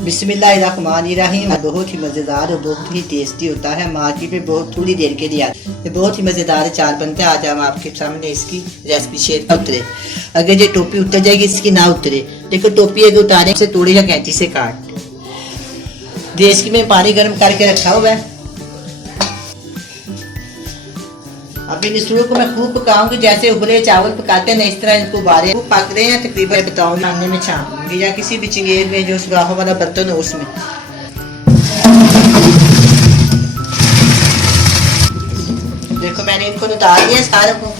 बिस्मिल्लाहिर्रहमानिर्रहीम। बहुत ही मज़ेदार और बहुत ही टेस्टी होता है। मार्केट में बहुत थोड़ी देर के लिए आता है। बहुत ही मज़ेदार चार बनते हैं। आज हम आपके सामने इसकी रेसिपी शेयर उतरे। अगर ये टोपी उतर जाएगी इसकी ना उतरे। देखो टोपी अगर उतारे से तोड़े या कैंची से काट। देश की में पानी गर्म करके रखा हुआ है। अब इन स्टूल को मैं खूब पकाऊंगी, जैसे उबले चावल पकाते हैं ना इस तरह इनको उबाले खूब पक रहे हैं। तकरीबन बताऊँ सामने में छानूंगी या किसी भी चिंगेर में जो सुराखों वाला बर्तन हो उसमें। देखो मैंने इनको उतार दिया सारे को।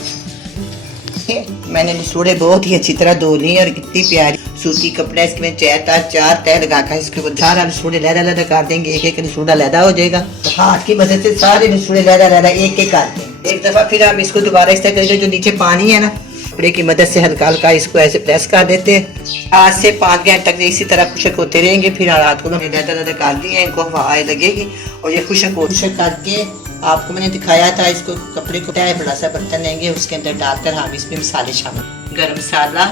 मैंने निचोड़े बहुत ही अच्छी तरह धो लिए और कितनी प्यारी सूती कपड़ा इसके में चार तय लगाकर इसके ऊपर सारा निचोड़े लहरा लहरा कर देंगे। एक एक निचोड़ा लहरा हो जाएगा। हाथ की मदद से सारे निचोड़े लहरा लहरा एक एक करते हैं। एक दफा फिर हम इसको दोबारा इस तरह करेंगे। जो नीचे पानी है ना कपड़े की मदद से हल्का हल्का इसको ऐसे प्रेस कर देते हैं। 8 से 5 घंटे तक इसी तरह खुशक होते रहेंगे। फिर रात को मैंने लहरा लहरा कर दिए, इनको हवा लगेगी और ये खुशक करके आपको मैंने दिखाया था। इसको कपड़े को बड़ा सा बर्तन लेंगे, उसके अंदर डालकर हम इसमें मसाले शामिल, गरम मसाला,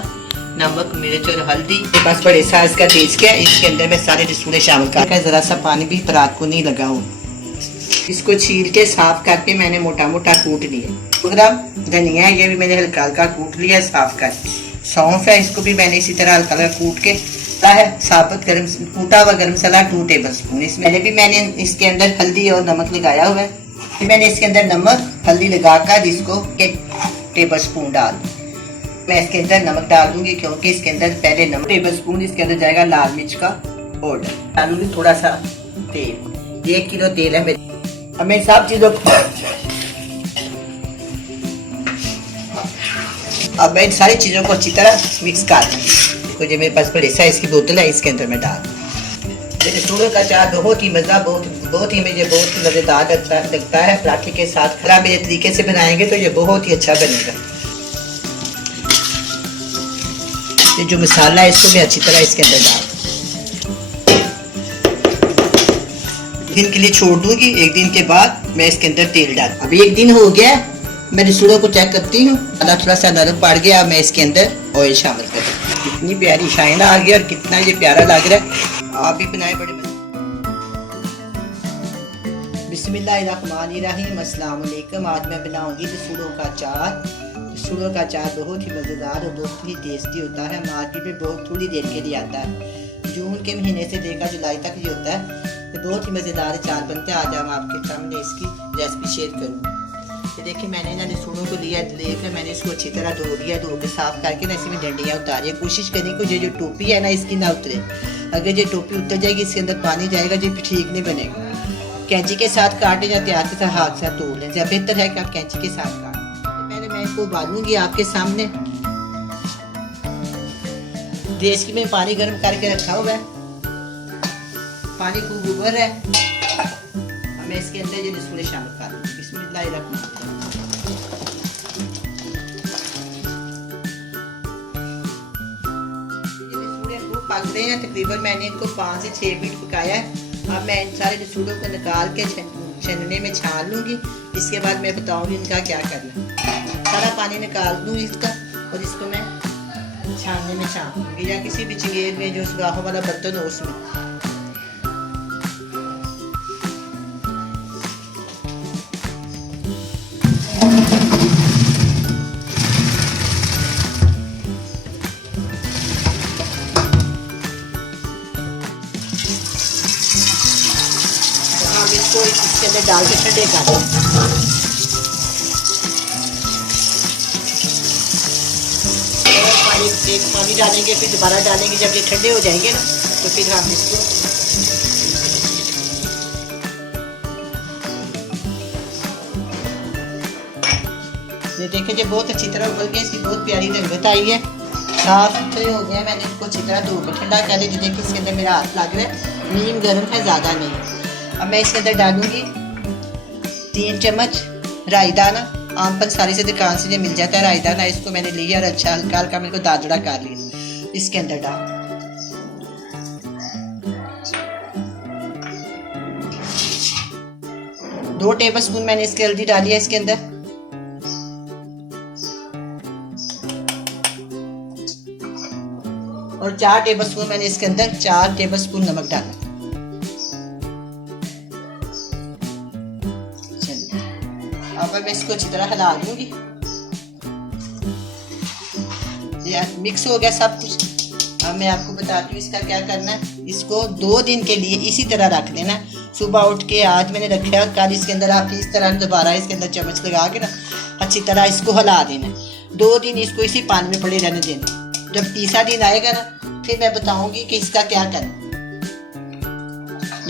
नमक, मिर्च और हल्दी, मेरे पास बड़े साइज का तेज के इसके अंदर मैं सारे रसूले शामिल कर, जरा सा पानी भी रात को नहीं लगा हो। इसको छील के साफ करके मैंने मोटा मोटा कूट लिया। धनिया है ये भी मैंने हल्का हल्का कूट लिया साफ कर। सौंफ है इसको भी मैंने इसी तरह हल्का हल्का कूट के है। साबुत गरम कूटा हुआ गरम मसाला 2 टेबल स्पून। इसमें भी मैंने इसके अंदर हल्दी और नमक लगाया हुआ है। फिर मैंने इसके अंदर नमक हल्दी लगाकर इसको 1 टेबल स्पून डाल। मैं इसके अंदर नमक डाल दूंगी क्योंकि इसके अंदर पहले नमक टेबल स्पून इसके अंदर जाएगा लाल मिर्च का पाउडर। डालूंगी थोड़ा सा तेल, 1 किलो तेल है मेरे। अब मैं सब चीजों को अब मैं इन सारी चीजों को अच्छी तरह मिक्स कर दूंगी। तो जो मेरे पास बड़े साइज की बोतल है इसके अंदर मैं डाल। रसूलों का अचार बहुत ही मज़ा बहुत ही मुझे बहुत मज़ेदार लगता है। पराठे के साथ खराब मेरे तरीके से बनाएंगे तो ये बहुत ही अच्छा बनेगा। ये जो मसाला है इसको मैं अच्छी तरह इसके अंदर डाल दिन के लिए छोड़ दूंगी। 1 दिन के बाद मैं इसके अंदर तेल डाल। अभी 1 दिन हो गया, मैं रसूलों को चेक करती हूँ। थोड़ा सा नरम पड़ गया। मैं इसके अंदर ऑयल शामिल करूँ। कितनी प्यारी शाइन आ गई और कितना ये प्यारा लग रहा है। आप भी बनाए बड़े बिस्मिल्लाहिर्रहमानिर्रहीम। अस्सलाम वालेकुम। आज मैं बनाऊंगी रसूलों का अचार। रसूलों का अचार बहुत ही मज़ेदार और बहुत ही टेस्टी होता है। मार्केट में बहुत थोड़ी देर के लिए आता है। जून के महीने से लेकर जुलाई तक ये होता है। ये बहुत ही मज़ेदार अचार बनते हैं। आज हम आपके सामने इसकी रेसिपी शेयर करूँगी। ये देखिए मैंने ना रसूलों को लेकर मैंने इसको अच्छी तरह धो लिया। धो के साफ करके ना इसमें डंडियाँ उतारिए। कोशिश करें कि ये जो टोपी है ना इसकी ना उतरे। अगर ये टोपी उतर जाएगी इसके अंदर पानी जाएगा जो ठीक नहीं बनेगा। कैंची के साथ काटे या प्याज के साथ हाथ से तोड़ लें। बेहतर है कि आप कैंची के साथ काटें। मैं इसको उबालूंगी आपके सामने। देश की में पानी गर्म करके रखा हुआ है। पानी खूब उबल रहा है। मैं इसके अंदर ये रसूले शामिल कर दूंगी। बिस्मिल्लाहिर्रहमानिर्रहीम। पक रहे हैं। तकरीबन मैंने इनको 5 से 6 मिनट पकाया है। अब मैं इन सारे रसूलों को निकाल के छन्ने में छान लूँगी। इसके बाद मैं बताऊँगी इनका क्या करना। सारा पानी निकाल दूँगी इसका और इसको मैं छानने में छान दूँगी या किसी भी चिंगेर में जो सुराखों वाला बर्तन हो उसमें। इसको इसके अंदर डाल के ठंडे कर दें। पानी डालेंगे फिर दोबारा डालेंगे। जब ये ठंडे हो जाएंगे ना तो फिर हम इसको ये देखें जो बहुत अच्छी तरह उबल गया। इसकी बहुत प्यारी रंगत आई है। साफ सुथरे हो गया। मैंने इसको अच्छी तरह धो के ठंडा कर लिया। देखिए इसके अंदर मेरा हाथ लग रहा है। नीम गर्म है, ज़्यादा नहीं। अब मैं इसके अंदर डालूंगी 3 चम्मच राई दाना। आम पंसारी से दुकान से जो मिल जाता है राई दाना, इसको मैंने लिया और अच्छा हल्का हल्का मेरे को दादड़ा कर लिया। इसके अंदर डाल 2 टेबल स्पून मैंने इसके हल्दी डाली है इसके अंदर। और 4 टेबलस्पून मैंने इसके अंदर 4 टेबलस्पून नमक डाला। चलिए अब मैं इसको अच्छी तरह हिला दूंगी। ये मिक्स हो गया सब कुछ। अब मैं आपको बताती हूँ इसका क्या करना है। इसको 2 दिन के लिए इसी तरह रख देना। सुबह उठ के आज मैंने रखा, कल इसके अंदर आप इस तरह दोबारा इसके अंदर चम्मच लगा के ना अच्छी तरह इसको हिला देना। 2 दिन इसको इसी पानी में पड़े रहने देना। जब तीसरा दिन आएगा ना फिर मैं बताऊंगी कि इसका क्या करना।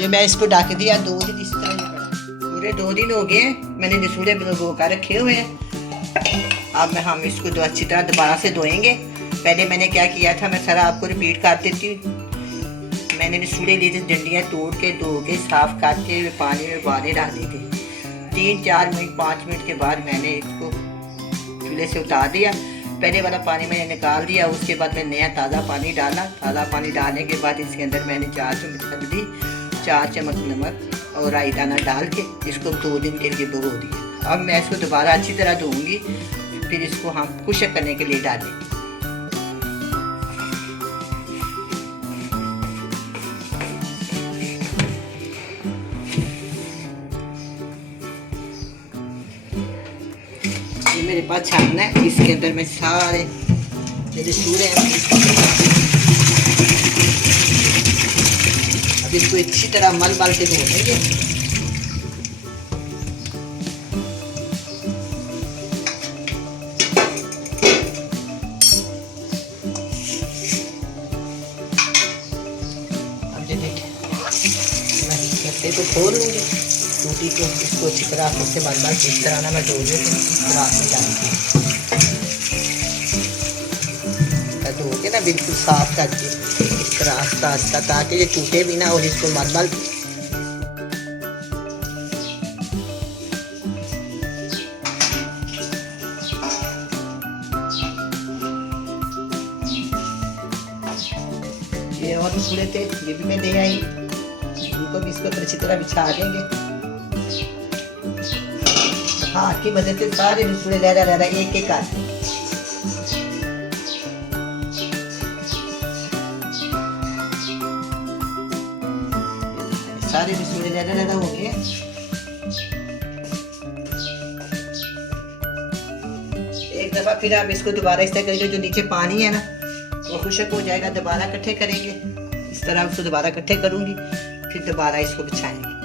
ये मैं इसको ढक दिया 2 दिन इस तरह ही पड़ा। पूरे 2 दिन हो गए मैंने निसूरे भिगो कर रखे हुए हैं। अब हम इसको अच्छी तरह दोबारा से धोएंगे। पहले मैंने क्या किया था मैं सारा आपको रिपीट कर देती हूँ। मैंने निसूरे लिए थे, डंडियाँ तोड़ के धो के साफ करके पानी में उबाले डाल दी थी। 3-4 मिनट 5 मिनट के बाद मैंने इसको चूल्हे से उतार दिया। पहले वाला पानी मैंने निकाल दिया। उसके बाद मैंने नया ताज़ा पानी डाला। ताज़ा पानी डालने के बाद इसके अंदर मैंने 4 चम्मच हल्दी, 4 चम्मच नमक और राई दाना डाल के इसको 2 दिन के लिए भिगो दिया। अब मैं इसको दोबारा अच्छी तरह धोऊंगी, फिर इसको हम खुश्क करने के लिए डालेंगे। मेरे पास छानना है, इसके अंदर मैं सारे मेरे सूरे हैं अब इसको अच्छी तरह मल के धो देंगे। अब ये देखिए मैं गट्टे को खोल लूँगी, टूटी को इसको अच्छी तरह से मल इस तरह ना मैं धो देती हूँ। इस तरह में डालती धो के ना बिल्कुल साफ करके इस तरह आस्ता आस्ता, ताकि ये टूटे भी ना और इसको मल ये और भी पूरे थे, ये भी मैं दे आई। उनको भी इसको अच्छी तरह बिछा देंगे। हाथ की मदद से सारे निसूरे लहरा एक एक आते हैं। सारे निसूरे लहरा हो गए। एक दफा फिर हम इसको दोबारा इस तरह करेंगे। जो नीचे पानी है ना वो खुश्क हो जाएगा, दोबारा इकट्ठे करेंगे। इस तरह उसको दोबारा इकट्ठे करूंगी, फिर दोबारा इसको बिछाएंगे।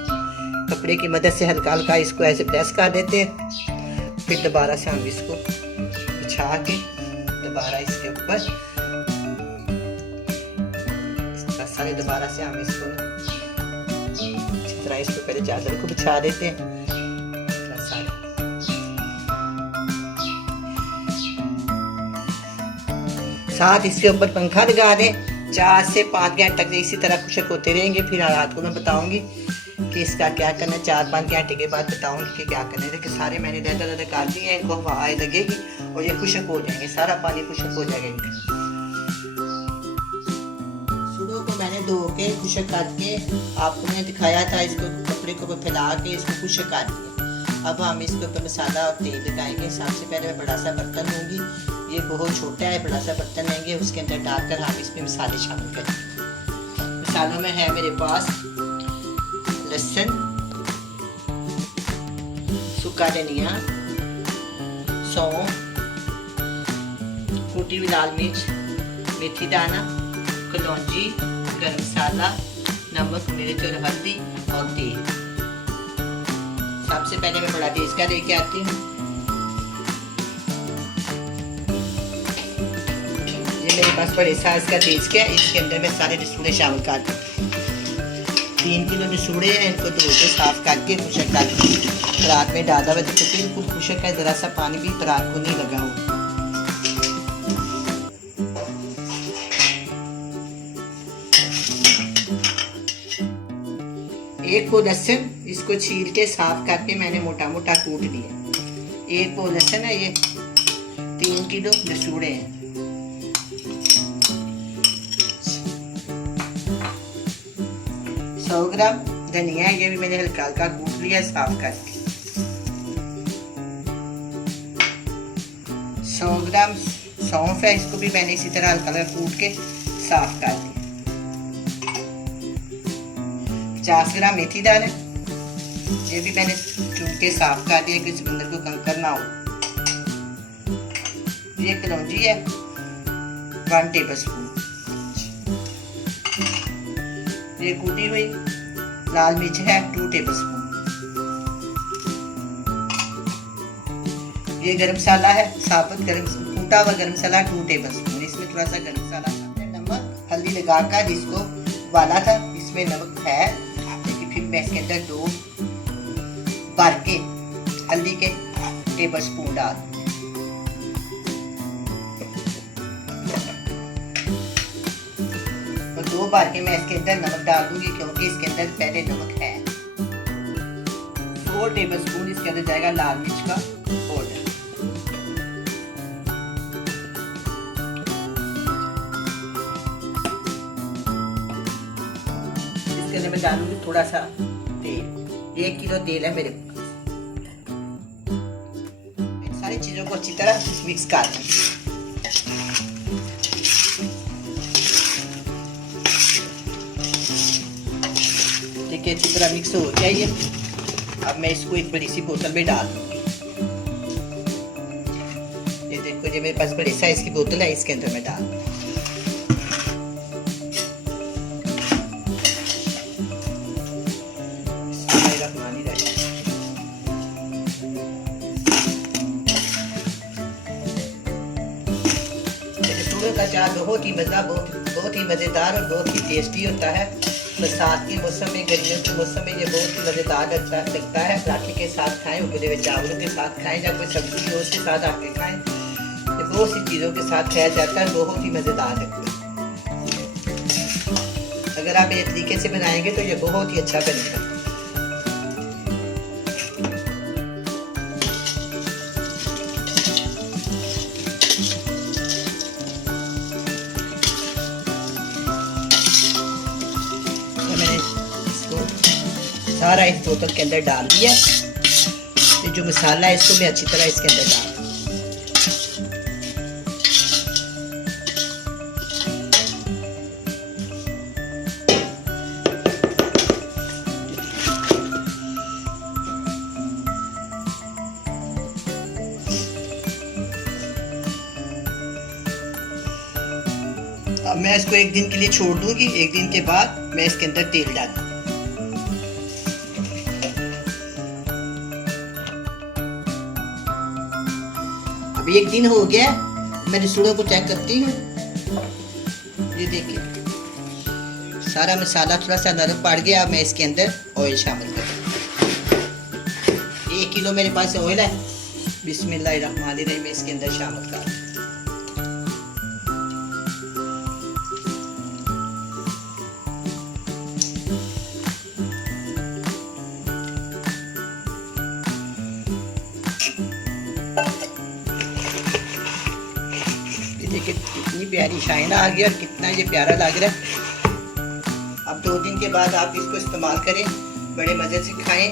कपड़े की मदद से हल्का हल्का इसको ऐसे प्रेस कर देते हैं। फिर दोबारा से हम इसको बिछा के दोबारा इसके ऊपर इस तरह सारे दोबारा से हम इसको इस तरह इसको पहले चादर को बिछा देते हैं। साथ इसके ऊपर पंखा लगा दें। 4 से 5 घंटे तक इसी तरह खुश्क होते रहेंगे। फिर रात को मैं बताऊंगी कि इसका क्या करना है। 4-5 घंटे के बाद बताऊंगी कि क्या करना है। देखिए सारे मैंने ज़्यादा काट दिए हैं, इनको हवा लगेगी और ये खुश्क हो जाएंगे, सारा पानी खुश्क हो जाएगा इनका। सूरों को मैंने धो के खुश्क करके आपको मैंने दिखाया था। इसको कपड़े को फैला के इसको खुश्क कर दिया। अब हम इसके ऊपर मसाला और तेल लगाएंगे। सबसे पहले मैं बड़ा सा बर्तन लूँगी, ये बहुत छोटा है, बड़ा सा बर्तन लेंगे, उसके अंदर डालकर हम इसमें मसाले शामिल करेंगे। मसालों में है मेरे पास लहसुन, सूखा धनिया, सौंफ, कुटी हुई लाल मिर्च, मेथी दाना, कलौंजी, गरम मसाला, नमक, मिर्च और हल्दी और तेल। सबसे पहले मैं बड़ा तेज का लेके आती हूँ। ये मेरे पास बड़े साइज का तेज का है। इसके अंदर मैं सारे निसूरे शामिल कर दूँ। 3 किलो निसूरे हैं, इनको धो के साफ करके खुश्क करके रात में डाला हुआ। तो बिल्कुल खुश्क है, ज़रा सा पानी भी रात को नहीं लगा हो। एक को लहसुन, इसको छील के साफ करके मैंने मोटा मोटा कूट लिया। एक को लहसुन है, ये 3 किलो निसूरे हैं। 100 ग्राम धनिया है, ये भी मैंने हल्का हल्का कूट लिया साफ करके। 100 ग्राम सौंफ है, इसको भी मैंने इसी तरह हल्का हल्का कूट के साफ कर दी। 50 ग्राम मेथी दाल है, ये भी मैंने चुन के साफ कर दिया कि इसके अंदर कोई कंकर ना हो। ये कलौंजी है 1 टेबल स्पून, ये कूटी हुई लाल मिर्च है 2 टेबल स्पून, ये गरम मसाला है साबुत कूटा हुआ गरम मसाला 2 टेबल स्पून, इसमें थोड़ा सा गरम मसाला, नमक, हल्दी लगाकर जिसको उबाला था इसमें नमक है, लेकिन फिर मैं इसके अंदर 2 भर के हल्दी के टेबल स्पून डाल, और 2 बार के मैं इसके अंदर नमक डाल दूंगी क्योंकि इसके अंदर पहले नमक है। 4 टेबल स्पून इसके अंदर जाएगा लाल मिर्च का पाउडर, इसके अंदर मैं डालूंगी थोड़ा सा तेल, 1 किलो तेल है मेरे पास। सारी चीजों को अच्छी तरह मिक्स कर दूंगी। देखिए अच्छी तरह मिक्स हो गया ये। अब मैं इसको एक बड़ी सी बोतल में डाल दूंगी। ये देखो, ये मेरे पास बड़ी साइज की बोतल है, इसके अंदर मैं डाल दूंगी। का अचार बहुत ही मज़ेदार और बहुत ही टेस्टी होता है। बरसात के मौसम में, गर्मियों के मौसम में ये बहुत ही मज़ेदार अच्छा लगता है। पराठे के साथ खाएं, उबले हुए चावलों के साथ खाएं, या कोई सब्जी हो उसके साथ आके खाएं। ये बहुत सी चीज़ों के साथ खाया जाता है, बहुत ही मज़ेदार लगता है। अगर आप एक तरीके से बनाएंगे तो ये बहुत ही अच्छा बनेगा। सारा इस बोतल के अंदर डाल दिया। ये जो मसाला है इसको मैं अच्छी तरह इसके अंदर डाल, अब मैं इसको 1 दिन के लिए छोड़ दूंगी। 1 दिन के बाद मैं इसके अंदर तेल डालूंगी। अब 1 दिन हो गया, मैं रिसोड़ों को चेक करती हूँ। ये देखिए सारा मसाला थोड़ा सा नरम पड़ गया। अब मैं इसके अंदर ऑयल शामिल करूँ। 1 किलो मेरे पास ऑयल है। बिस्मिल्लाहिर्रहमानिर्रहीम मैं इसके अंदर शामिल कर, कितनी प्यारी शाइन आ गई और कितना ये प्यारा लग रहा है। अब 2 दिन के बाद आप इसको इस्तेमाल करें, बड़े मज़े से खाएं।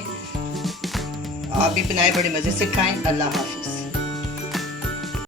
आप भी बनाएं, बड़े मज़े से खाएं। अल्लाह हाफ़िज़।